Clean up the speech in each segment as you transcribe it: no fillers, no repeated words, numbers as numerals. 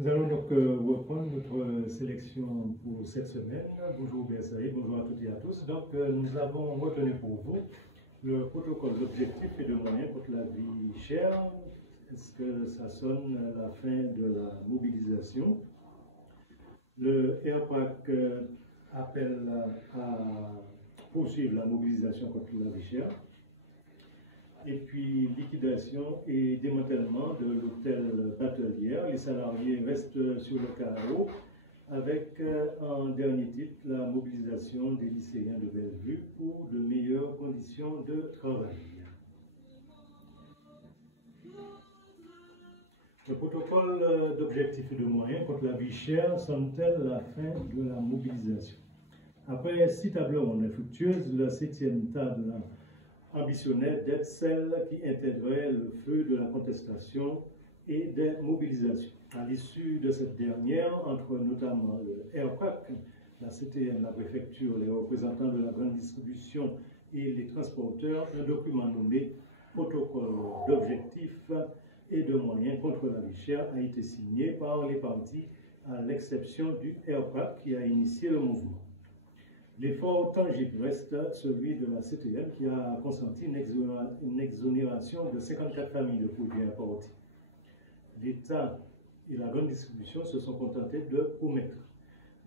Nous allons donc reprendre notre sélection pour cette semaine. Bonjour Bersaïd, bonjour à toutes et à tous. Donc nous avons retenu pour vous le protocole d'objectifs et de moyens contre la vie chère. Est-ce que ça sonne la fin de la mobilisation? Le RPAC appelle à poursuivre la mobilisation contre la vie chère. Et puis liquidation et démantèlement de l'hôtel Batelière. Les salariés restent sur le carreau avec en dernier titre la mobilisation des lycéens de Bellevue pour de meilleures conditions de travail. Le protocole d'objectifs et de moyens contre la vie chère sonne-t-elle la fin de la mobilisation? Après 6 tables rondes infructueuses, la 7e table ambitionnait d'être celle qui intégrait le feu de la contestation et des mobilisations. À l'issue de cette dernière, entre notamment le RPAC, la CTN, la préfecture, les représentants de la grande distribution et les transporteurs, un document nommé Protocole d'objectifs et de moyens contre la vie chère a été signé par les partis, à l'exception du RPAC qui a initié le mouvement. L'effort tangible reste celui de la CTN qui a consenti une exonération de 54 familles de produits importés. L'État et la grande distribution se sont contentés de promettre.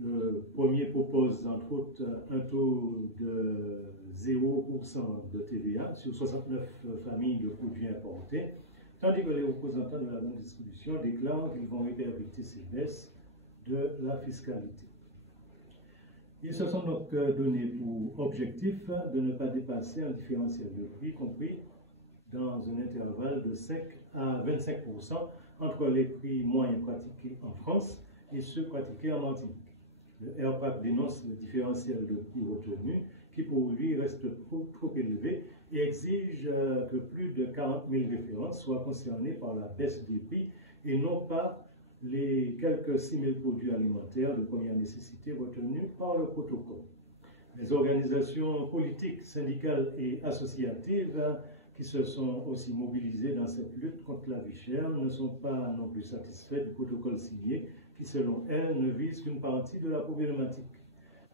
Le premier propose entre autres un taux de 0% de TVA sur 69 familles de produits importés, tandis que les représentants de la grande distribution déclarent qu'ils vont répercuter ces baisses de la fiscalité. Ils se sont donc donnés pour objectif de ne pas dépasser un différentiel de prix compris dans un intervalle de 5 à 25% entre les prix moyens pratiqués en France et ceux pratiqués en Martinique. Le RPAC dénonce le différentiel de prix retenu qui pour lui reste trop élevé et exige que plus de 40 000 références soient concernées par la baisse des prix et non pas les quelques 6 000 produits alimentaires de première nécessité retenus par le protocole. Les organisations politiques, syndicales et associatives qui se sont aussi mobilisées dans cette lutte contre la vie chère ne sont pas non plus satisfaits du protocole signé qui, selon elles, ne vise qu'une partie de la problématique.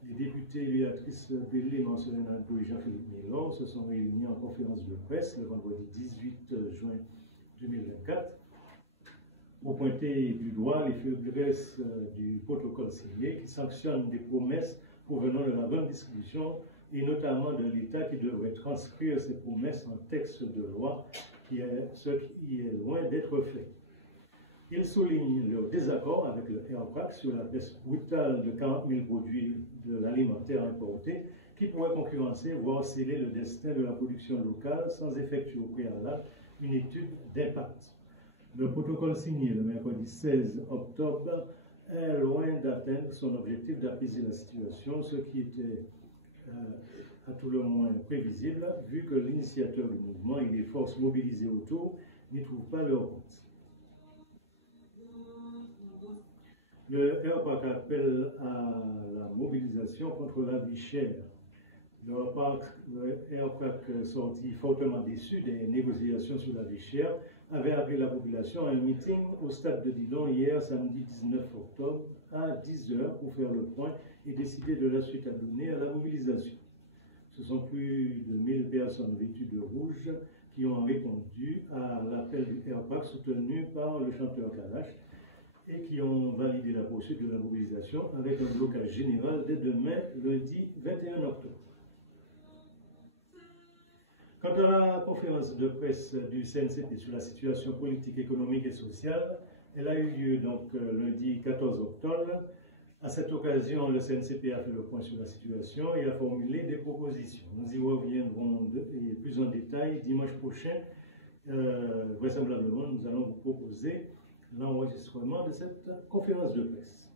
Les députés Béatrice Bellé, Marcelin Nadeau et Jean-Philippe Milon se sont réunis en conférence de presse le vendredi 18 juin 2024 pour pointer du doigt les faiblesses du protocole signé qui sanctionne des promesses provenant de la grande distribution et notamment de l'État qui devrait transcrire ces promesses en texte de loi, ce qui est loin d'être fait. Ils soulignent leur désaccord avec le RPAC sur la baisse brutale de 40 000 produits de l'alimentaire importé qui pourrait concurrencer, voire sceller le destin de la production locale sans effectuer au préalable une étude d'impact. Le protocole signé le mercredi 16 octobre est loin d'atteindre son objectif d'apaiser la situation, ce qui était à tout le moins prévisible, vu que l'initiateur du mouvement et les forces mobilisées autour n'y trouvent pas leur compte. Le RPAC appelle à la mobilisation contre la vie chère. Le RPAC, sorti fortement déçu des négociations sur la vie chère, avait appelé la population à un meeting au stade de Dillon hier, samedi 19 octobre, à 10 h pour faire le point et décider de la suite à donner à la mobilisation. Ce sont plus de 1000 personnes vêtues de rouge qui ont répondu à l'appel du RPAC soutenu par le chanteur Kalash et qui ont validé la poursuite de la mobilisation avec un blocage général dès demain, lundi 21 octobre. Quant à la conférence de presse du CNCP sur la situation politique, économique et sociale, elle a eu lieu donc lundi 14 octobre. À cette occasion, le CNCP a fait le point sur la situation et a formulé des propositions. Nous y reviendrons plus en détail dimanche prochain. Vraisemblablement, nous allons vous proposer l'enregistrement de cette conférence de presse.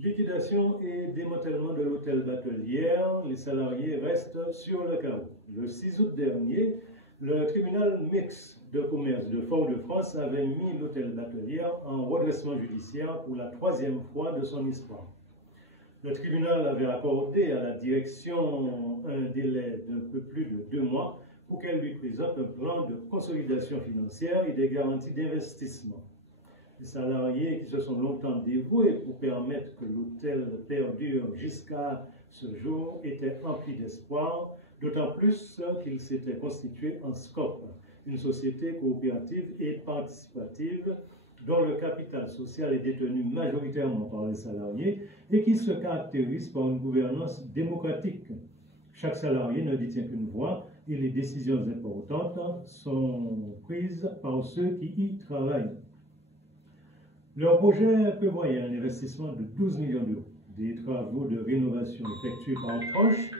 Liquidation et démantèlement de l'hôtel Batelière, les salariés restent sur le carreau. Le 6 août dernier, le tribunal mixte de commerce de Fort-de-France avait mis l'hôtel Batelière en redressement judiciaire pour la 3e fois de son histoire. Le tribunal avait accordé à la direction un délai d'un peu plus de 2 mois pour qu'elle lui présente un plan de consolidation financière et des garanties d'investissement. Les salariés qui se sont longtemps dévoués pour permettre que l'hôtel perdure jusqu'à ce jour étaient emplis d'espoir, d'autant plus qu'il s'était constitué en SCOP, une société coopérative et participative dont le capital social est détenu majoritairement par les salariés et qui se caractérise par une gouvernance démocratique. Chaque salarié ne détient qu'une voix et les décisions importantes sont prises par ceux qui y travaillent. Leur projet prévoyait un investissement de 12 millions d'euros, des travaux de rénovation effectués par tranche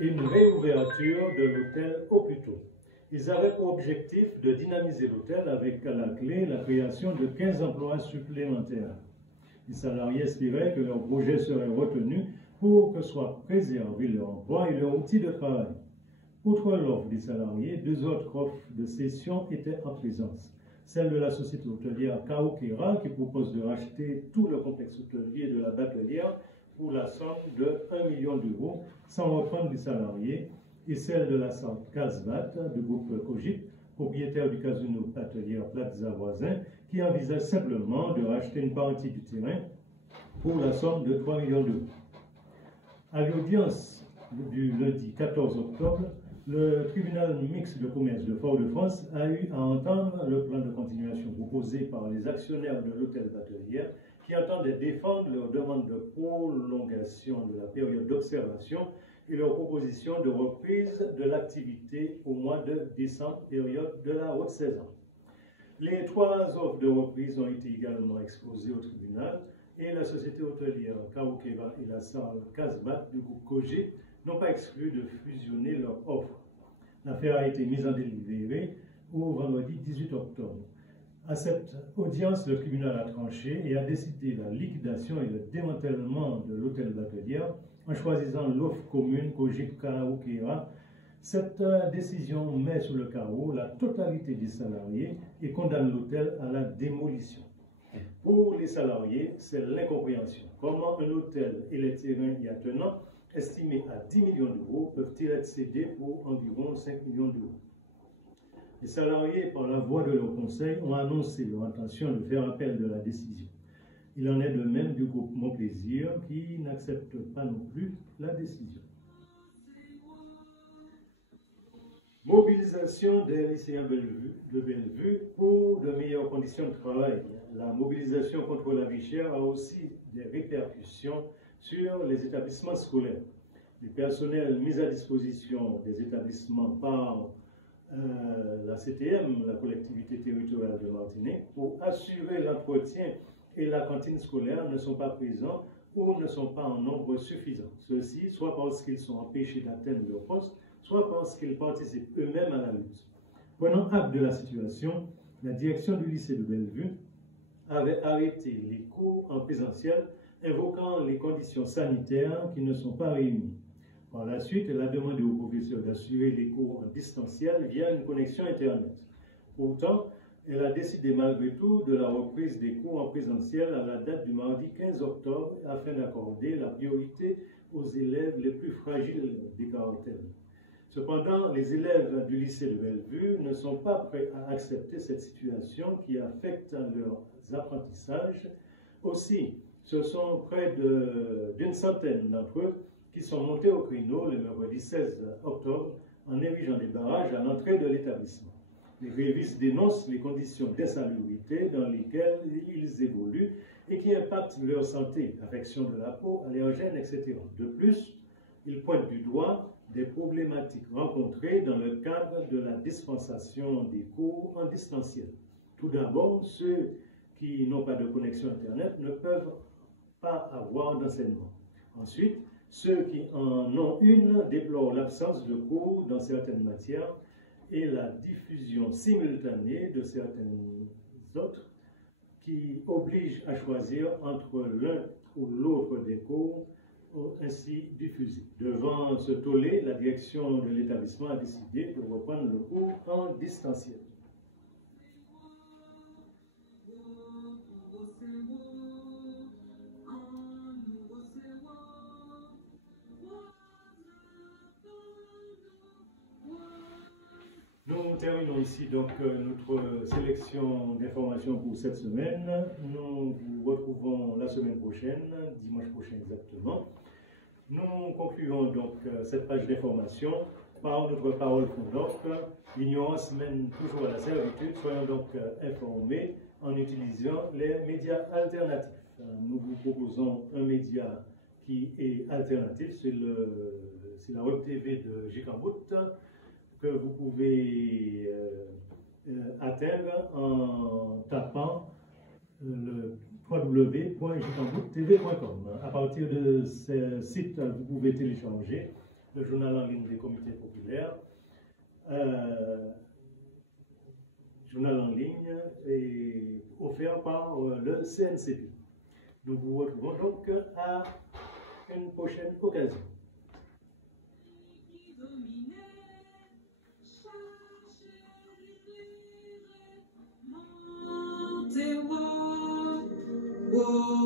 et une réouverture de l'hôtel au plus tôt. Ils avaient pour objectif de dynamiser l'hôtel avec à la clé la création de 15 emplois supplémentaires. Les salariés espéraient que leur projet serait retenu pour que soient préservés leur emploi et leur outil de travail. Outre l'offre des salariés, deux autres offres de cession étaient en présence. Celle de la société hôtelière Kaokera qui propose de racheter tout le complexe hôtelier de la Batelière pour la somme de 1 million d'euros sans reprendre des salariés, et celle de la centre Casbat du groupe Cogit, propriétaire du casino Batelière Plaza voisin, qui envisage simplement de racheter une partie du terrain pour la somme de 3 millions d'euros. À l'audience du lundi 14 octobre, le tribunal mixte de commerce de Fort-de-France a eu à entendre le plan de continuation proposé par les actionnaires de l'hôtel Batelière qui entendaient défendre leur demande de prolongation de la période d'observation et leur proposition de reprise de l'activité au mois de décembre, période de la haute saison. Les trois offres de reprise ont été également exposées au tribunal et la société hôtelière Kaokera et la salle Casbat du groupe Cogit n'ont pas exclu de fusionner leur offre. L'affaire a été mise en délibéré au vendredi 18 octobre. À cette audience, le tribunal a tranché et a décidé la liquidation et le démantèlement de l'hôtel Batelière en choisissant l'offre commune Cogit Kaokera. Cette décision met sous le carreau la totalité des salariés et condamne l'hôtel à la démolition. Pour les salariés, c'est l'incompréhension. Comment un hôtel et les terrains y attenants, estimés à 10 millions d'euros, peuvent-ils être cédés pour environ 5 millions d'euros? Les salariés, par la voix de leur conseil, ont annoncé leur intention de faire appel de la décision. Il en est de même du groupe Mon Plaisir qui n'accepte pas non plus la décision. Mobilisation des lycéens de Bellevue pour de meilleures conditions de travail. La mobilisation contre la vie chère a aussi des répercussions sur les établissements scolaires. Les personnels mis à disposition des établissements par la CTM, la collectivité territoriale de Martinique, pour assurer l'entretien et la cantine scolaire ne sont pas présents ou ne sont pas en nombre suffisant. Ceci, soit parce qu'ils sont empêchés d'atteindre leur poste, soit parce qu'ils participent eux-mêmes à la lutte. Prenant acte de la situation, la direction du lycée de Bellevue avait arrêté les cours en présentiel, invoquant les conditions sanitaires qui ne sont pas réunies. Par la suite, elle a demandé aux professeurs d'assurer les cours en distanciel via une connexion Internet. Pourtant, elle a décidé malgré tout de la reprise des cours en présentiel à la date du mardi 15 octobre afin d'accorder la priorité aux élèves les plus fragiles des caractères. Cependant, les élèves du lycée de Bellevue ne sont pas prêts à accepter cette situation qui affecte leurs apprentissages. Aussi, ce sont près d'une centaine d'entre eux qui sont montés au créneau le mercredi 16 octobre en érigeant des barrages à l'entrée de l'établissement. Les grévistes dénoncent les conditions d'insalubrité dans lesquelles ils évoluent et qui impactent leur santé, affection de la peau, allergènes, etc. De plus, ils pointent du doigt des problématiques rencontrées dans le cadre de la dispensation des cours en distanciel. Tout d'abord, ceux qui n'ont pas de connexion Internet ne peuvent pas avoir d'enseignement. Ensuite, ceux qui en ont une déplorent l'absence de cours dans certaines matières et la diffusion simultanée de certaines autres qui oblige à choisir entre l'un ou l'autre des cours ainsi diffusés. Devant ce tollé, la direction de l'établissement a décidé de reprendre le cours en distanciel. Nous terminons ici donc notre sélection d'informations pour cette semaine. Nous vous retrouvons la semaine prochaine, dimanche prochain exactement. Nous concluons donc cette page d'information par notre parole fondante. L'ignorance mène toujours à la servitude. Soyons donc informés en utilisant les médias alternatifs. Nous vous proposons un média qui est alternatif, c'est la Web TV de Jikambout, que vous pouvez atteindre en tapant le www.jcambouttv.com. À partir de ce site, vous pouvez télécharger le journal en ligne des comités populaires, journal en ligne est offert par le CNCP. Nous vous retrouvons donc à une prochaine occasion. Whoa.